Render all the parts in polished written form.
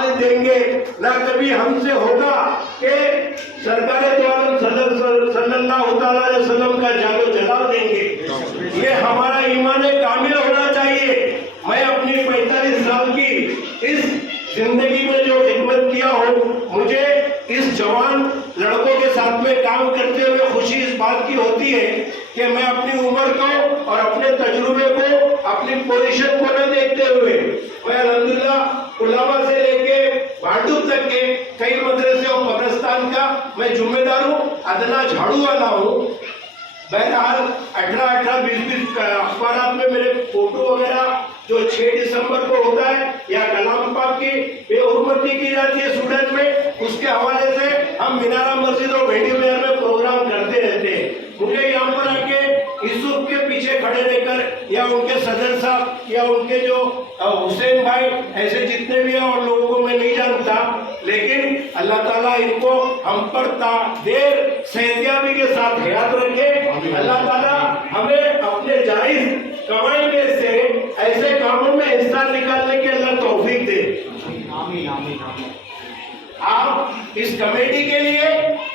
हवाले देंगे, ना कभी हमसे होगा कि सरकार दो आलम सल्लल्लाहु अलैहि वसल्लम का जानो जलाल देंगे। ये हमारा ईमान कामिल होना चाहिए। मैं अपनी 45 साल की इस जिंदगी में जो खिदमत किया हो, मुझे इस जवान लड़कों के साथ में काम करते हुए खुशी इस बात की होती है कि मैं अपनी उम्र को और अपने तजुर्बे को, अपनी पोजीशन को न देखते हुए मैं अल्हम्दुलिल्लाह उलामा से लेके भांडुप तक के कई मदरसे और कब्रिस्तान का मैं जिम्मेदार हूँ, अदना झाड़ू वाला हूँ। बहरहाल 18-18, 20-20 अखबार में मेरे फोटो वगैरह जो 6 दिसंबर को होता है या कलाम पाक की बेहुरमती की जाती है सूरत में, उसके हवाले से हम मीनारा मस्जिद और भेड़ी मेहर में प्रोग्राम करते रहते हैं। मुझे यहाँ पर आके यूसुफ के पीछे खड़े रहकर या उनके सदर साहब या उनके जो हुसैन भाई ऐसे जितने भी हैं और लोगों को मैं नहीं जानता, लेकिन अल्लाह ताला इनको हम पर देर सेहतियाबी के साथ हयात रखे। अल्लाह ताला हमें अपने जायज कमाई में से ऐसे कामों में हिस्सा निकालने के अल्लाह तौफीक दे। आमीन आमीन आमीन। आप इस कमेटी के लिए,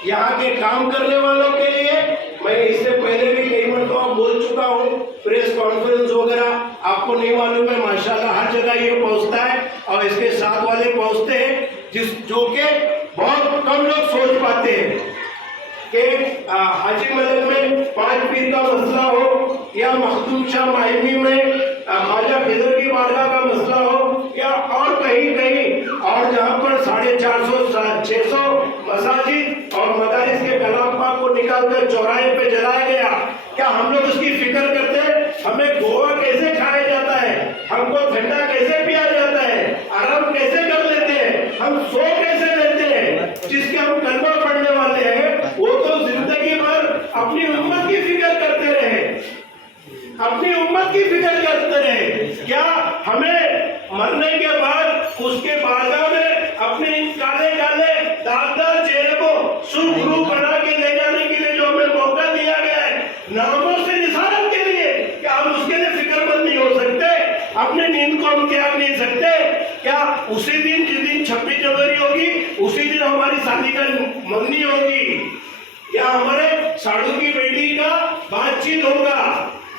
यहाँ के काम करने वालों के लिए, मैं इससे पहले भी कई मरतबा बोल चुका हूँ, प्रेस कॉन्फ्रेंस वगैरह आपको नहीं मालूम है, माशाल्लाह हर जगह ये पहुँचता है और इसके साथ वाले पहुँचते हैं, जो कि बहुत कम लोग सोच पाते हैं कि हाजी मलक में 5 पीर का मसला हो या मखदूम शाह माहिमी में ख्वाजा खिदर की बारगाह का मसला हो या और कहीं और जहाँ पर 450-600 मसाजिद और मदारिस के कलाम पाक को निकालकर चौराहे पे जलाया गया, क्या हम लोग उसकी फिक्र करते हैं? हमें गोवा कैसे खाया जाता है, हमको ठंडा कैसे पिया जाता है, आराम कैसे कर लेते हैं, हम सो कैसे लेते हैं? जिसके हम कलमा पढ़ने वाले हैं वो तो जिंदगी भर अपनी उम्मत की फिक्र करते रहे, अपनी उम्मत की फिक्र करते रहे। क्या हमें मरने के बाद उसके बारगाह में अपने काले काले दागदार चेहरे को सुखरूप बना के ले जाने के लिए जो हमें मौका दिया गया है, नामों से निसारत के लिए, क्या हम उसके लिए फिक्रमंद नहीं हो सकते? अपने नींद को हम त्याग नहीं सकते? क्या उसी दिन जिस दिन 26 जनवरी होगी उसी दिन हमारी शादी का मंगनी होगी या हमारे साड़ू की बेटी का बातचीत होगा?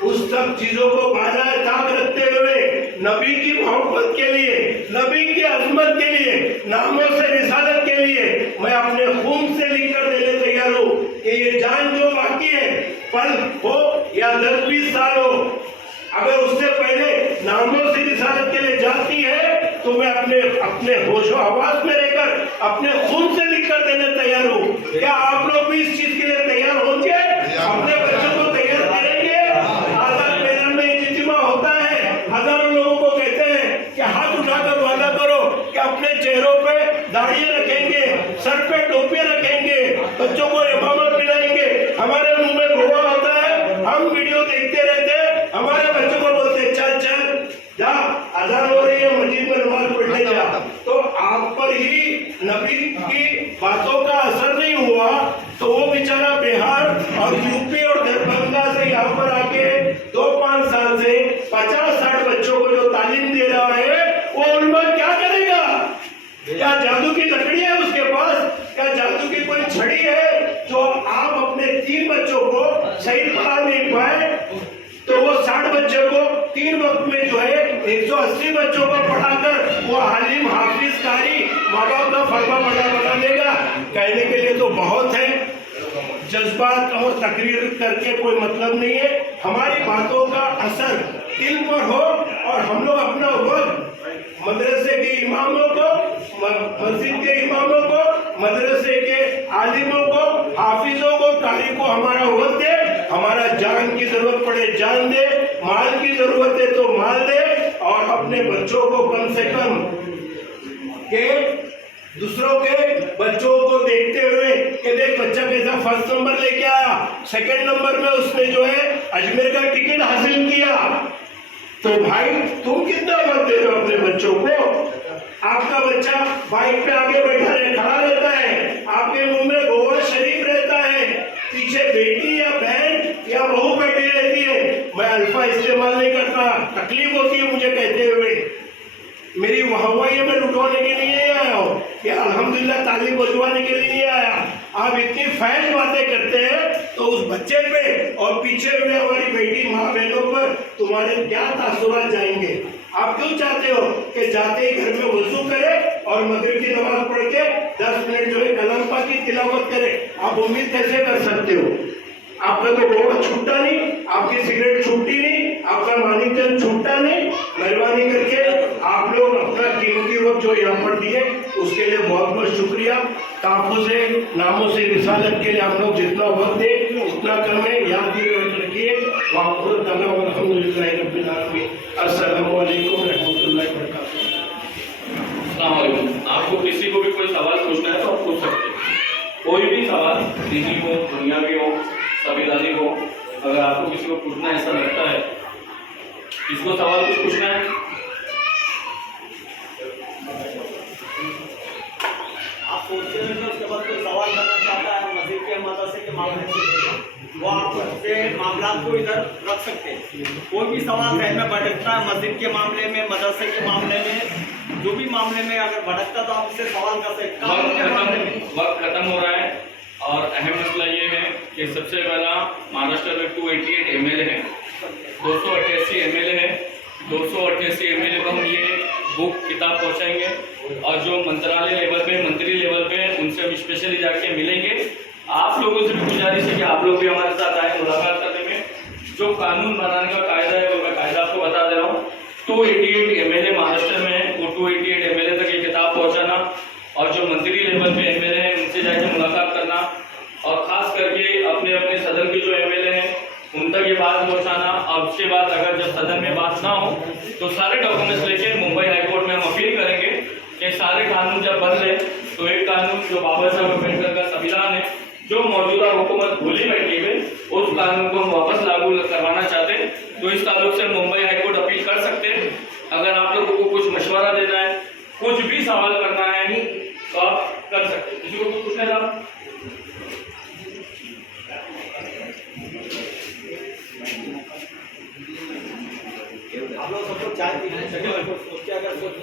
उस सब चीजों को बाजाए ताक रखते हुए नबी की मोहब्बत के लिए, नबी की अजमत के लिए, नामों से रिसालत के लिए मैं अपने खून से लिख कर देने तैयार हूँ कि ये जान जो बाकी है, पल हो या 10-20 साल हो, अगर उससे पहले नामों से रिसालत के लिए जाती है तो मैं अपने होशो हवास में रहकर अपने खून से लिख कर देने तैयार हूँ। क्या आप लोग भी इस चीज के लिए तैयार होंगे? अपने बच्चों को तैयार करेंगे? आजाद मैदान में इज्तिमा होता है, हजारों लोगों को कहते हैं कि हाथ उठाकर वादा करो कि अपने चेहरों पे दाढ़ी रखेंगे, सर पे टोपी रखेंगे, बच्चों को इमामत पिलाएंगे। हमारे मुंह में गोवा होता है, हम वीडियो देखते रहते हैं, हमारे बच्चों को बोलते चल चल जा, अजान हो रही है, मस्जिद में नमाज पढ़ने जा। तो आप पर ही नबी की बातों का असर नहीं हुआ तो वो बेचारा बिहार और यूपी और दरभंगा से यहाँ पर आके 2-5 साल से 50-60 बच्चों को जो तालीम दे रहा है, वो उनमें क्या करेगा? क्या जादू की लकड़ी है उसके पास? क्या जादू की कोई छड़ी है जो आप अपने 3 बच्चों को सही पढ़ा नहीं पाए तो वो 60 बच्चों को 3 वक्त में जो है 180 बच्चों को पढ़ाकर वो आलिम हाफिज कारी माँ बाप का फरमा बना देगा? कहने के लिए तो बहुत है, जज्बात और तकरीर करके कोई मतलब नहीं है। हमारी बातों का असर दिल पर हो और हम लोग अपना वक्त मदरसे के इमामों को, मस्जिद के इमामों को, मदरसे के आलिमों को, हाफिजों को, कारी को हमारा वक्त दे। हमारा जान की जरूरत पड़े जान दे, माल की जरूरत है तो माल दे, और अपने बच्चों को कम से कम के दूसरों के बच्चों को देखते हुए कि देख बच्चा कैसा फर्स्ट नंबर लेके आया, सेकंड नंबर में उसने जो है अजमेर का टिकट हासिल किया, तो भाई तुम कितना वक्त दे रहे हो अपने बच्चों को? आपका बच्चा बाइक पे आगे बैठा खड़ा रहता है, आपके मुंह में गोवा शरीफ रहता है, पीछे बेटी या बहन या बहू बैठी रहती है। मैं अल्फा इस्तेमाल नहीं करता, तकलीफ होती है मुझे कहते हुए, मेरी वाहवाही में लुटवाने के लिए कि अल्हम्दुलिल्लाह ताली बजवाने के लिए नहीं आया। आप इतनी फैन बातें करते हैं तो उस बच्चे पे और पीछे हुए हमारी बेटी माँ बहनों पर तुम्हारे क्या तासुरात जाएंगे। आप क्यों चाहते हो कि जाते ही घर में वजू करे और मगरिब की नमाज पढ़ के 10 मिनट जो है कलाम पाक की तिलावत करे। आप उम्मीद कैसे कर सकते हो? आपका तो गोवा छूटा नहीं, आपकी सिगरेट छूटी नहीं, आपका मानिकचंद छूटा नहीं। मेहरबानी करके आप लोग अपना कीमती वक्त जो यहाँ पर दिए उसके लिए बहुत बहुत शुक्रिया। ताफ़ुज़े नामों से रिसालत के लिए आप लोग जितना वक्त दे उतना कम है, याद भी रखिए। अस्सलामु अलैकुम रहमतुल्लाहि व बरकातुहू। आपको किसी को भी कोई सवाल पूछना है तो आप पूछ सकते हैं, कोई भी सवाल, दीनी हो, दुनियावी हो, संविधानिक हो। अगर आपको किसी को पूछना ऐसा लगता है, किसको सवाल कुछ पूछना है? आप सोचते हैं कि उसके बाद कोई सवाल करना चाहता है मस्जिद के मदरसे के मामले से, वो आप उससे मामला को इधर रख सकते हैं। कोई भी सवाल जहन में भटकता है मस्जिद के मामले में, मदरसे के मामले में, जो भी मामले में अगर भटकता तो आप उससे सवाल कर सकते हैं। वक्त खत्म हो रहा है और अहम मसला ये है कि सबसे पहला महाराष्ट्र में 288 MLA हैं, 288 MLA हैं। 288 MLA को हम ये बुक किताब पहुंचाएंगे और जो मंत्रालय लेवल पे, मंत्री लेवल पे, उनसे हम स्पेशली जाके मिलेंगे। आप लोगों से भी गुजारिश है कि आप लोग भी हमारे साथ आए मुलाकात करने में। जो कानून बनाने का कायदा है वो मैं कायदा आपको बता दे रहा हूँ। 288 MLA महाराष्ट्र में है, वो 288 MLA तक ये किताब पहुँचाना और जो मंत्री लेवल पे MLA हैं उनसे जाके मुलाकात करना और खास करके अपने अपने सदन के जो MLA हैं उन तक ये बात पहुंचाना। और उसके बाद अगर जब सदन में बात ना हो तो सारे डॉक्यूमेंट्स लेके मुंबई हाईकोर्ट में हम अपील करेंगे कि सारे कानून जब बदले तो एक कानून जो बाबा साहब अम्बेडकर का संविधान है, जो मौजूदा हुकूमत भूली बैठी है, उस कानून को हम वापस लागू करवाना चाहते हैं। तो इस ताल्लुक से मुंबई हाईकोर्ट अपील कर सकते हैं। अगर आप लोगों को कुछ मशवरा देना है, कुछ भी सवाल करना है तो आप कर सकते हैं। किसी को कुछ पूछना है? आप लोग सबको चाय पीने